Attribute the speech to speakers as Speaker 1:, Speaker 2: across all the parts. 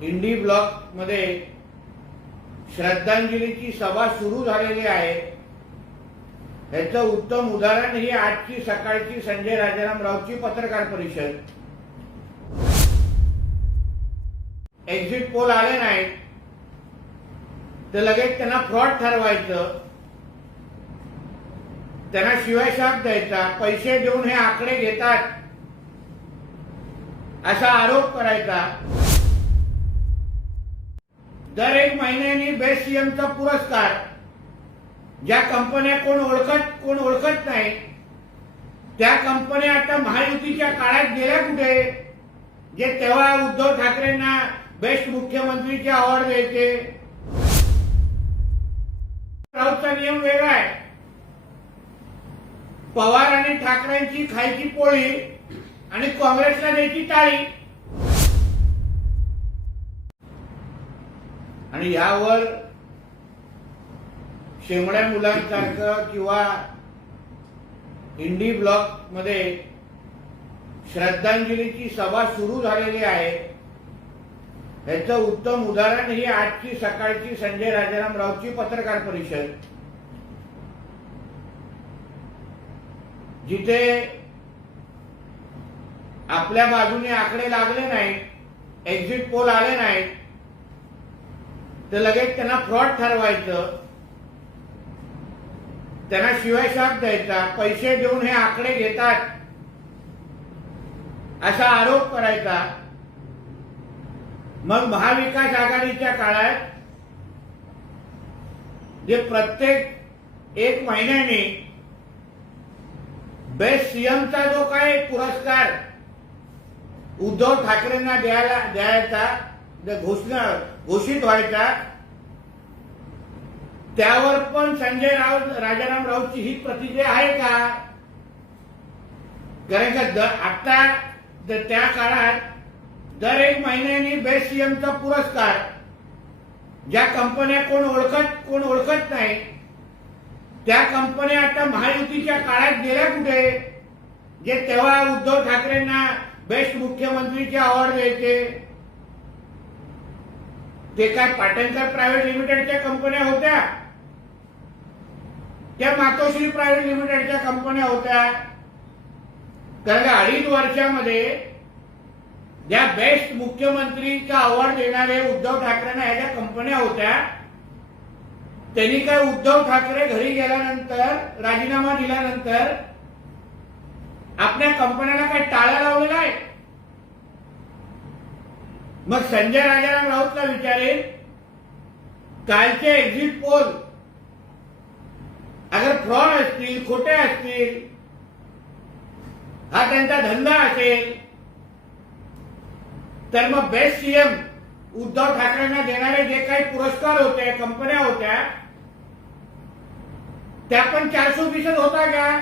Speaker 1: हिंदी ब्लॉकमध्ये श्रद्धांजलीची सभा सुरू झालेली आहे. याचं उत्तम उदाहरण ही आजची सकाळची संजय राजाराम राऊतची पत्रकार परिषद. एक्झिट पोल आले नाहीत. तर लगेच त्यांना फ्रॉड ठरवायचं. त्यांना शिवायशाप द्यायचा. पैसे देऊन हे आकडे घेतात. असा आरोप करायचा. दर एक महिन्यानी बेस्ट सीएमचा पुरस्कार. ज्या कंपन्या कोण ओळखत कोण ओळखत नाही त्या कंपन्या आता महायुतीच्या काळात गेल्या कुठे? जे तेव्हा उद्धव ठाकरेंना बेस्ट मुख्यमंत्रीचे अवॉर्ड द्यायचे. राऊतचा नियम वेगळा आहे. पवार आणि ठाकरेंची खायची पोळी आणि काँग्रेसला द्यायची टाळी. आणि यावर शेंगड्या मुलांसारखं किंवा इंडी ब्लॉकमध्ये श्रद्धांजलीची सभा सुरू झालेली आहे. याचं उत्तम उदाहरण ही आजची सकाळची संजय राजाराम रावची पत्रकार परिषद. जिथे आपल्या बाजूने आकडे लागले नाहीत एक्झिट पोल आले नाहीत तर लगेच त्यांना फ्रॉड ठरवायचं. त्यांना शिवायशाप द्यायचा पैसे देऊन हे आकडे घेतात. असा आरोप करायचा. मग महाविकास आघाडीच्या काळात जे प्रत्येक एक महिन्याने बेस्ट सीएमचा जो काय पुरस्कार उद्धव ठाकरेंना द्यायला द्यायचा घोषणा घोषित व्हायचा त्यावर पण संजय राऊत राजाराम राऊतची ही प्रतिक्रिया आहे का? कारण का आता त्या काळात दर एक महिन्यानी बेस्ट सीएमचा पुरस्कार ज्या कंपन्या कोण ओळखत कोण ओळखत नाही त्या कंपन्या आता महायुतीच्या काळात गेल्या कुठे? जे तेव्हा उद्धव ठाकरेंना बेस्ट मुख्यमंत्रीचे अवॉर्ड द्यायचे. ते काय पाटणकर प्रायव्हेट लिमिटेडच्या कंपन्या होत्या? त्या मातोश्री प्रायव्हेट लिमिटेडच्या कंपन्या होत्या. कारण अडीच वर्षामध्ये ज्या बेस्ट मुख्यमंत्रीचा अवॉर्ड देणारे उद्धव ठाकरेंना ह्या ज्या कंपन्या होत्या त्यांनी काय उद्धव ठाकरे घरी गेल्यानंतर राजीनामा दिल्यानंतर आपल्या कंपन्याला काय टाळ्या लावलेला आहे? मग संजय राजाराम राऊतला विचारेन कालचे एक्झिट पोल अगर फ्रॉड असतील खोटे असतील हा त्यांचा धंदा असेल तर मग बेस्ट सीएम उद्धव ठाकरेंना देणारे जे काही पुरस्कार होते कंपन्या होत्या त्या पण चारशे फीसद होता का?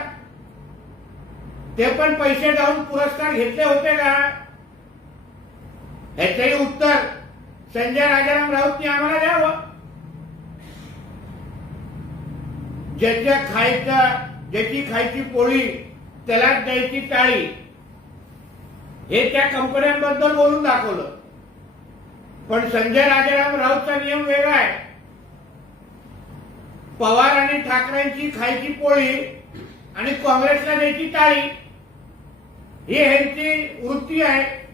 Speaker 1: ते पण पैसे जाऊन पुरस्कार घेतले होते का? ह्याचंही उत्तर संजय राजाराम राऊतनी आम्हाला द्यावं. ज्याच्या खायचा ज्याची खायची पोळी त्याला द्यायची टाळी हे त्या कंपन्यांबद्दल बोलून दाखवलं. पण संजय राजाराम राऊतचा नियम वेगळा आहे. पवार आणि ठाकरेंची खायची पोळी आणि काँग्रेसला द्यायची टाळी ही ह्यांची वृत्ती आहे.